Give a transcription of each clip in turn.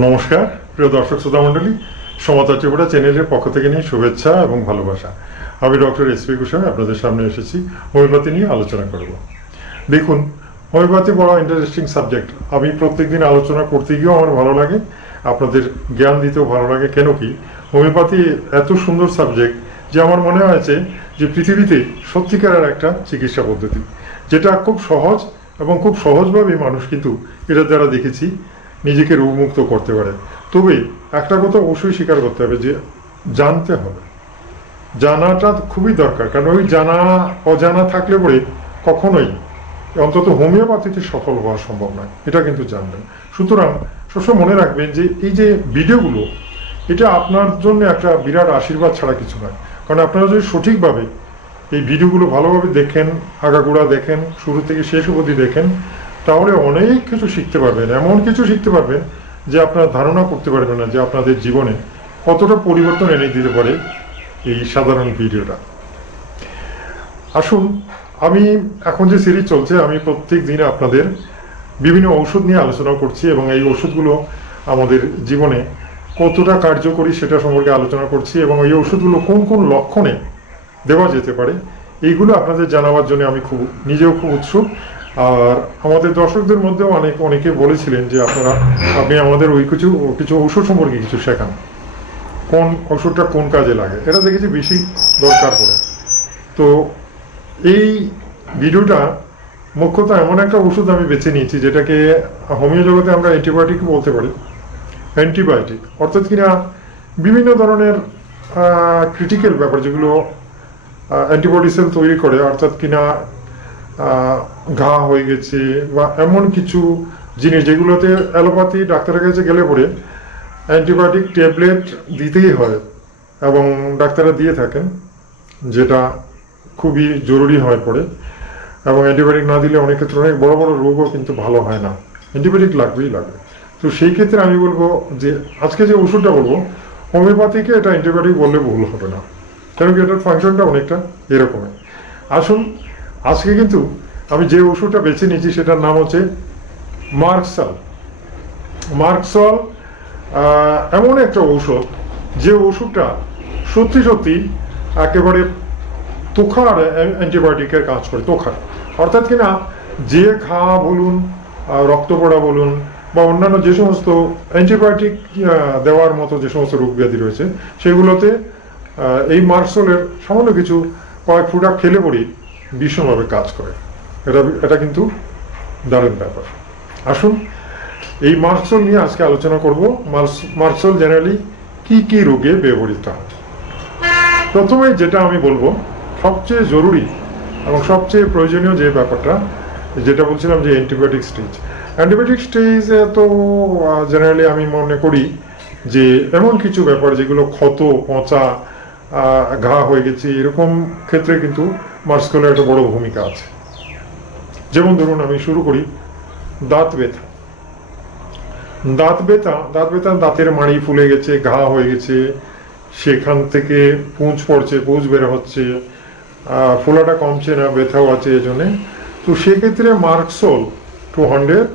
নমস্কার, প্রিয় দর্শক শ্রোতা মণ্ডলী, সমতা ত্রিপুরা চ্যানেলের পক্ষ থেকে নিয়ে শুভেচ্ছা এবং ভালোবাসা। আমি ডক্টর এস পি কুশল আপনাদের সামনে এসেছি হোমিওপ্যাথি নিয়ে আলোচনা করব। দেখুন হোমিওপ্যাথি বড় ইন্টারেস্টিং সাবজেক্ট আমি প্রত্যেকদিন আলোচনা করতে গিয়েও আমার ভালো লাগে, আপনাদের জ্ঞান দিতেও ভালো লাগে। কেন কি হোমিওপ্যাথি এত সুন্দর সাবজেক্ট যে আমার মনে হয়েছে যে পৃথিবীতে সত্যিকারের একটা চিকিৎসা পদ্ধতি, যেটা খুব সহজ এবং খুব সহজভাবে মানুষ কিন্তু এটার দ্বারা দেখেছি নিজেকে রোগমুক্ত করতে পারে। তবে একটা কথা অবশ্যই স্বীকার করতে হবে যে জানতে হবে। জানাটা খুবই দরকার, কারণ ওই জানা, অজানা থাকলে পরে কখনোই অন্তত হোমিওপ্যাথিতে সফল হওয়া সম্ভব নয়, এটা কিন্তু জানবেন। সুতরাং সবসময় মনে রাখবেন যে এই যে ভিডিওগুলো, এটা আপনার জন্য একটা বিরাট আশীর্বাদ ছাড়া কিছু নয়। কারণ আপনারা যদি সঠিকভাবে এই ভিডিওগুলো ভালোভাবে দেখেন, আগাগোড়া দেখেন, শুরু থেকে শেষ অবধি দেখেন তাহলে অনেক কিছু শিখতে পারবেন, এমন কিছু শিখতে পারবেন যে আপনারা ধারণা করতে পারবেন না যে আপনাদের জীবনে কতটা পরিবর্তন এনে দিতে পারে এই সাধারণ ভিডিওটা। আসুন, আমি এখন যে সিরিজ চলছে, আমি প্রত্যেক দিন আপনাদের বিভিন্ন ঔষধ নিয়ে আলোচনা করছি এবং এই ওষুধগুলো আমাদের জীবনে কতটা কার্যকরী সেটা সম্পর্কে আলোচনা করছি এবং এই ওষুধগুলো কোন কোন লক্ষণে দেওয়া যেতে পারে, এইগুলো আপনাদের জানাবার জন্য আমি খুব, নিজেও খুব উৎসুক। আর আমাদের দর্শকদের মধ্যেও অনেক, অনেকে বলেছিলেন যে আপনারা, আপনি আমাদের ওই কিছু কিছু ঔষধ সম্পর্কে কিছু শেখান। কোন ওষুধটা কোন কাজে লাগে? এটা দেখেছি বেশি দরকার পড়ে। তো এই ভিডিওটা মুখ্যত এমন একটা ওষুধ আমি বেছে নিয়েছি, যেটাকে হোমিও জগতে আমরা অ্যান্টিবায়োটিক বলতে পারি, অ্যান্টিবায়োটিক। অর্থাৎ কিনা বিভিন্ন ধরনের ক্রিটিক্যাল ব্যাপার যেগুলো অ্যান্টিবডি সেল তৈরি করে, অর্থাৎ কিনা ঘা হয়ে গেছে বা এমন কিছু জিনিস যেগুলোতে অ্যালোপ্যাথি ডাক্তারের কাছে গেলে পরে অ্যান্টিবায়োটিক ট্যাবলেট দিতেই হয় এবং ডাক্তাররা দিয়ে থাকেন, যেটা খুবই জরুরি হয়ে পড়ে এবং অ্যান্টিবায়োটিক না দিলে অনেক ক্ষেত্রে অনেক বড় বড় রোগও কিন্তু ভালো হয় না। অ্যান্টিবায়োটিক লাগবেই লাগবে। তো সেই ক্ষেত্রে আমি বলব যে, আজকে যে ওষুধটা বলব, হোমিওপ্যাথিকে এটা অ্যান্টিবায়োটিক বললে ভুল হবে না। কেন কি এটার ফাংশনটা অনেকটা এরকমই। আসুন, আজকে কিন্তু আমি যে ওষুধটা বেছে নিয়েছি সেটার নাম হচ্ছে মার্কসাল। মার্কসল এমন একটা ঔষধ যে ওষুধটা সত্যি সত্যি একেবারে তোখার অ্যান্টিবায়োটিকের কাজ করে, তোখার। অর্থাৎ কিনা যে ঘা বলুন রক্ত পড়া বলুন বা অন্যান্য যে সমস্ত অ্যান্টিবায়োটিক দেওয়ার মতো যে সমস্ত রোগ ব্যাধি রয়েছে, সেগুলোতে এই মার্কসলের সামান্য কিছু কয়েক ফুটা খেলে পড়ি ভীষণভাবে কাজ করে। এটা এটা কিন্তু দারুণ ব্যাপার। আসুন, এই মার্কসল নিয়ে আজকে আলোচনা করব। মার্কসল জেনারেলি কি কি রোগে ব্যবহৃত হয়? প্রথমে যেটা আমি বলব, সবচেয়ে জরুরি এবং সবচেয়ে প্রয়োজনীয় যে ব্যাপারটা, যেটা বলছিলাম যে অ্যান্টিবায়োটিক স্টেজ অ্যান্টিবায়োটিক স্টেজে তো জেনারেলি আমি মনে করি যে এমন কিছু ব্যাপার যেগুলো ক্ষত, পচা ঘা হয়ে গেছে, এরকম ক্ষেত্রে কিন্তু মার্সকলের একটা বড় ভূমিকা আছে। যেমন ধরুন আমি শুরু করি, দাঁত ব্যথা। দাঁত ব্যথা দাঁত ব্যথা দাঁতের মাড়ি ফুলে গেছে, ঘা হয়ে গেছে, সেখান থেকে পুঁজ পড়ছে, পুঁজ বের হচ্ছে ফোলাটা কমছে না, ব্যথাও আছে এই জন্যে। তো সেক্ষেত্রে মার্কসোল টু হান্ড্রেড।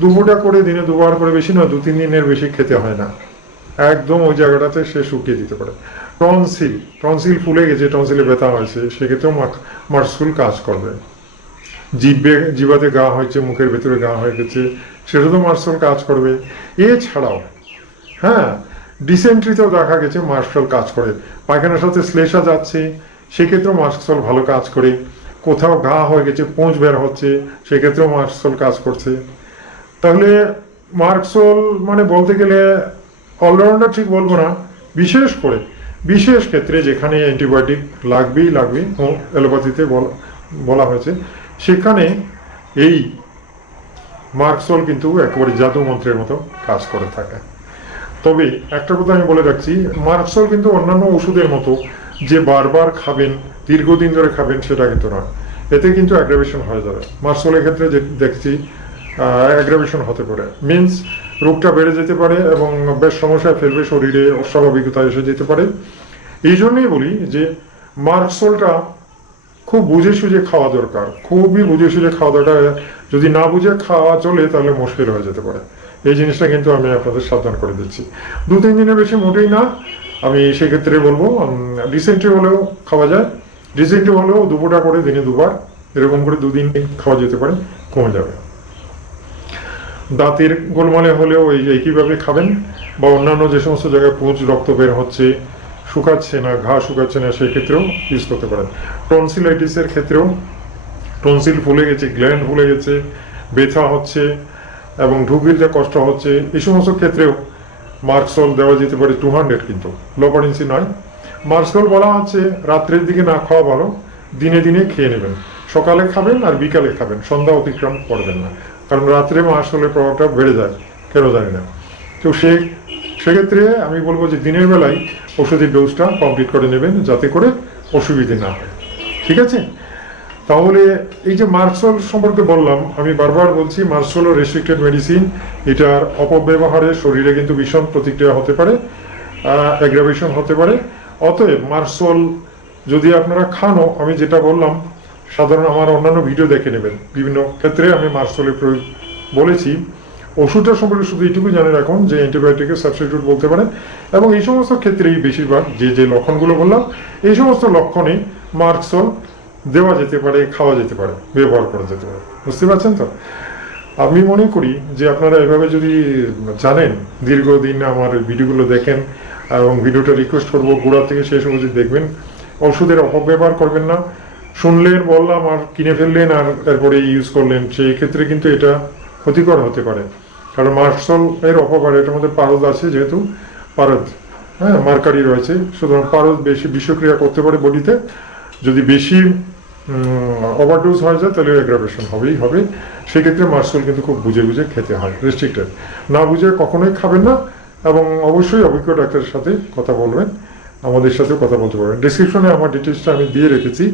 দুপুরটা করে দিনে দুবার করে বেশি না দু তিন দিনের বেশি খেতে হয় না। একদম ওই জায়গাটাতে সে শুকিয়ে দিতে পারে। টনসিল টনসিল ফুলে গেছে, টনসিলে ব্যথা হয়েছে, সেক্ষেত্রেও মার্কসুল কাজ করবে। জিভে জিভাতে গা হয়েছে, মুখের ভেতরে গা হয়ে গেছে, সেটা তো মার্শাল কাজ করবে। এছাড়াও হ্যাঁ ডিসেন্ট্রিতেও দেখা গেছে মার্শাল কাজ করে। পায়খানার সাথে শ্লেষা যাচ্ছে, সেক্ষেত্রেও মার্শাল ভালো কাজ করে। কোথাও ঘা হয়ে গেছে, পোঁচ বের হচ্ছে, সেক্ষেত্রেও মার্শাল কাজ করছে। তাহলে মার্কসোল মানে বলতে গেলে অলরাউন্ডার ঠিক বলব না, বিশেষ করে, বিশেষ ক্ষেত্রে যেখানে অ্যান্টিবায়োটিক লাগবেই লাগবে অ্যালোপ্যাথিতে বলা হয়েছে সেখানে এই মার্কসল কিন্তু একেবারে জাদু মন্ত্রের মতো কাজ করে থাকে। তবে একটা কথা আমি বলে রাখছি মার্কসল কিন্তু অন্যান্য ওষুধের মতো যে বারবার খাবেন, দীর্ঘদিন ধরে খাবেন সেটা কিন্তু নয়। এতে কিন্তু অ্যাগ্রাভেশন হয়ে যাবে। মার্কসলের ক্ষেত্রে যে দেখছি অ্যাগ্রাভেশন হতে পারে। মিন্স রোগটা বেড়ে যেতে পারে এবং বেশ সমস্যায় ফেলবে শরীরে অস্বাভাবিকতা এসে যেতে পারে। এই জন্যই বলি যে মার্কসলটা খুব বুঝে সুঝে খাওয়া দরকার। খুবই বুঝে সুঝে খাওয়া দরকার যদি না বুঝে খাওয়া চলে, তাহলে মুশকিল হয়ে যেতে পারে। এই জিনিসটা কিন্তু আমি আপনাদের সাবধান করে দিচ্ছি। দু, তিন দিনের বেশি মোটেই না। আমি সেক্ষেত্রে বলব রিসেন্টলি হলেও খাওয়া যায়। রিসেন্টলি হলেও দুপুরটা করে, দিনে দুবার, এরকম করে দুদিন খাওয়া যেতে পারে, কমে যাবে। দাঁতের গোলমালে হলেও এই একইভাবে খাবেন, বা অন্যান্য যে সমস্ত জায়গায় পুঁজ রক্ত বের হচ্ছে শুকাচ্ছে না ঘা শুকাচ্ছে না, সেই ক্ষেত্রেও ইউজ করতে পারেন। টনসিলাইটিসের ক্ষেত্রেও টনসিল ফুলে গেছে গ্ল্যান্ড ফুলে গেছে, ব্যথা হচ্ছে এবং ঢুক গিলতে কষ্ট হচ্ছে, এই সমস্ত ক্ষেত্রেও মার্কসল দেওয়া যেতে পারে টু হান্ড্রেড কিন্তু লোপারেন্সি নয়। মার্কসল বলা হচ্ছে রাত্রের দিকে না খাওয়া ভালো, দিনে দিনে খেয়ে নেবেন। সকালে খাবেন আর বিকালে খাবেন, সন্ধ্যা অতিক্রম করবেন না। কারণ রাত্রে মার্কসলের প্রভাবটা বেড়ে যায়, কেন জানি না। তো সে সেক্ষেত্রে আমি বলব যে দিনের বেলায় ওষুধের ডোজটা কমপ্লিট করে নেবেন যাতে করে অসুবিধে না হয়। ঠিক আছে? তাহলে এই যে মার্কসল সম্পর্কে বললাম, আমি বারবার বলছি মার্কসল ও রেস্ট্রিক্টেড মেডিসিন এটার অপব্যবহারে শরীরে কিন্তু ভীষণ প্রতিক্রিয়া হতে পারে অ্যাগ্রাভেশন হতে পারে। অতএব মার্কসল যদি আপনারা খানও, আমি যেটা বললাম, সাধারণ আমার অন্যান্য ভিডিও দেখে নেবেন। বিভিন্ন ক্ষেত্রে আমি মার্কসলের প্রয়োগ বলেছি। ওষুধটা সম্পর্কে শুধু এইটুকু জানে রাখুন যে অ্যান্টিবায়োটিকের সাবস্টিটিউট বলতে পারেন। এবং এই সমস্ত ক্ষেত্রেই বেশিরভাগ যে যে লক্ষণগুলো বললাম, এই সমস্ত লক্ষণে মার্কসল দেওয়া যেতে পারে, খাওয়া যেতে পারে, ব্যবহার করা যেতে পারে। বুঝতে পারছেন তো? আমি মনে করি যে আপনারা এভাবে যদি জানেন, দীর্ঘদিন আমার ভিডিওগুলো দেখেন এবং ভিডিওটা রিকোয়েস্ট করব, গোড়া থেকে শেষ অবধি দেখবেন, ওষুধের অপব্যবহার করবেন না। শুনলেন, বললাম, আর কিনে ফেললেন, আর তারপরে ইউজ করলেন। সেই ক্ষেত্রে কিন্তু এটা ক্ষতিকর হতে পারে। কারণ মার্সল এর অপকার এটার মধ্যে পারদ আছে যেহেতু, পারদ হ্যাঁ মার্কারি রয়েছে। সুতরাং পারদ বেশি বিষক্রিয়া করতে পারে বডিতে। যদি বেশি ওভারডোজ হয়ে যায়, তাহলে অ্যাগ্রাভেশন হবেই হবে। সেক্ষেত্রে মার্সল কিন্তু খুব বুঝে বুঝে খেতে হয় রেস্ট্রিক্টেড না বুঝে কখনোই খাবেন না এবং অবশ্যই অভিজ্ঞ ডাক্তারের সাথে কথা বলবেন, আমাদের সাথে কথা বলতে পারেন ডিসক্রিপশনে আমার ডিটেলসটা আমি দিয়ে রেখেছি।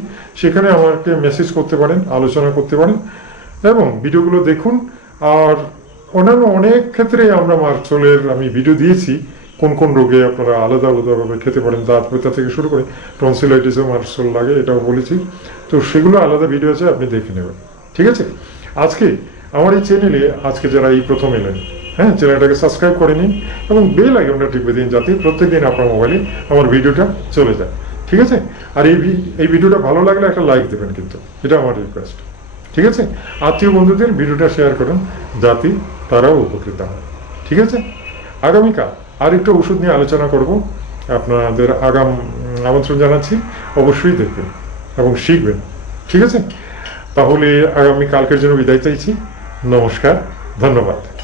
সেখানে আমাকে মেসেজ করতে পারেন, আলোচনা করতে পারেন এবং ভিডিওগুলো দেখুন। আর অন্যান্য অনেক ক্ষেত্রে আমরা মার্চলের আমি ভিডিও দিয়েছি, কোন কোন রোগে আপনারা আলাদা আলাদাভাবে খেতে পারেন, দাঁত ব্যথা থেকে শুরু করে টনসিলাইটিসও মার্চল লাগে, এটাও বলেছি। তো সেগুলো আলাদা ভিডিও আছে, আপনি দেখে নেবেন। ঠিক আছে? আজকে আমার এই চ্যানেলে আজকে যারা এই প্রথম এলেন হ্যাঁ চ্যানেলটাকে সাবস্ক্রাইব করে নিন এবং বেল আইকনটা টিপে দিন যাতে প্রত্যেকদিন আপনার মোবাইলে আমার ভিডিওটা চলে যায়। ঠিক আছে? আর এই এই ভিডিওটা ভালো লাগলে একটা লাইক দেবেন কিন্তু, এটা আমার রিকোয়েস্ট ঠিক আছে? আত্মীয় বন্ধুদের ভিডিওটা শেয়ার করুন, যাতে তারাও উপকৃত হয় ঠিক আছে? আগামীকাল আরেকটা ওষুধ নিয়ে আলোচনা করব। আপনাদের আগাম আমন্ত্রণ জানাচ্ছি। অবশ্যই দেখবেন এবং শিখবেন। ঠিক আছে? তাহলে আগামী কালকের জন্য বিদায় চাইছি। নমস্কার, ধন্যবাদ।